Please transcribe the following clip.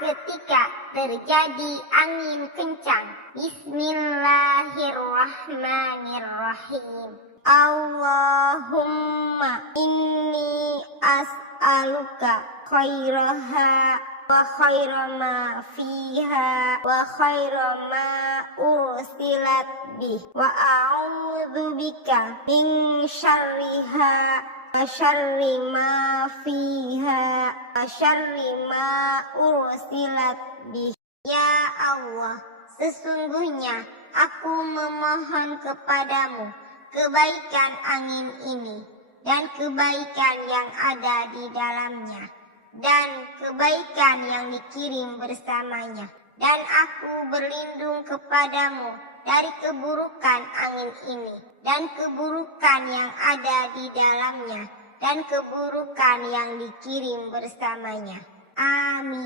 ketika terjadi angin kencang. Bismillahirrahmanirrahim. Allahumma inni as'aluka khairaha wa khaira ma fiha wa khaira ma ursilat bih wa a'udzu bika min syarriha wa syarri ma fiha wa syarri ma ursilat bih. Ya Allah, sesungguhnya aku memohon kepadamu kebaikan angin ini dan kebaikan yang ada di dalamnya dan kebaikan yang dikirim bersamanya, dan aku berlindung kepadamu dari keburukan angin ini dan keburukan yang ada di dalamnya dan keburukan yang dikirim bersamanya. Amin.